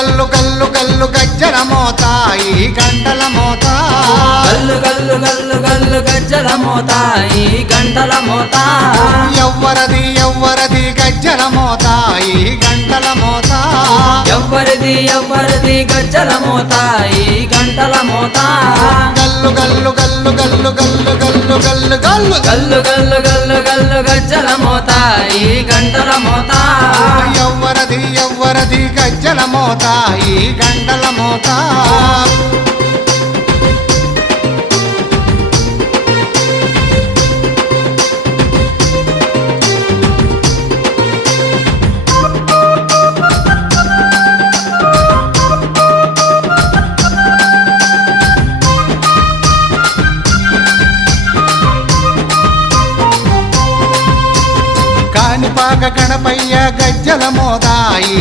గల్లు గల్లు గల్లు గజ్జల మోత ఈ గంటల మోత గల్లు గల్లు గల్లు గల్లు గజ్జల మోత ఈ గంటల మోత ఎవ్వరది ఎవ్వరది గజ్జల మోత ఈ గంటల మోత ఎవ్వరిది ఎవ్వరిది గజ్జల మోత ఈ గంటల మోత గల్లు గల్లు గల్లు గల్లు గల్లు గల్లు గల్లు గల్లు గల్లు గల్లు గల్లు గల్లు గజ్జల మోత ఈ గంటల మోత ఎవ్వరది ఎవ్వరది గజ్జల మోత ఈ గంటల మోత కానిపాక గణపయ్య గజ్జల మోత ఈ